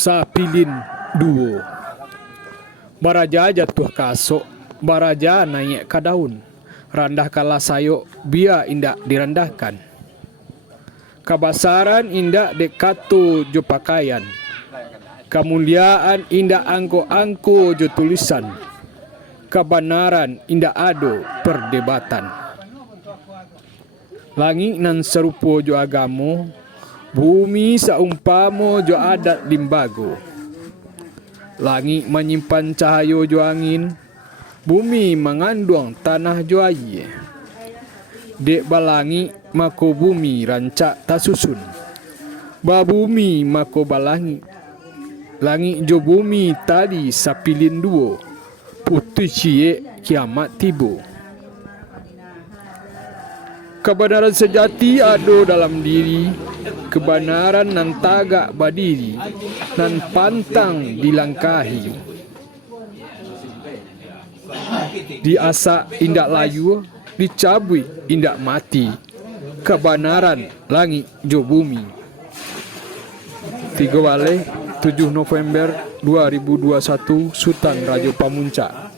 Sapilin duo. Baraja jatuh kasok, baraja naik ke daun. Randah kala sayok, biar indak dirandahkan. Kabasaran indak dekato jo pakaian. Kemuliaan indak angko-angko jo tulisan. Kebenaran indak ado perdebatan. Langit nan serupo jo agamo, bumi saumpamo jo adat limbago. Langit menyimpan cahayo jo angin, bumi mengandung tanah jo air. Dek balangi mako bumi rancak tasusun. Ba bumi mako balangi. Langit jo bumi tadi sapilin duo. Putu cie kiamat tibo. Kebenaran sejati ado dalam diri, kebenaran nan tagak berdiri, nan pantang dilangkahi. Diasak indak layu, dicabui indak mati. Kebenaran langit jo bumi. 3 Waleh 7 November 2021 Sutan Raja Pamuncak.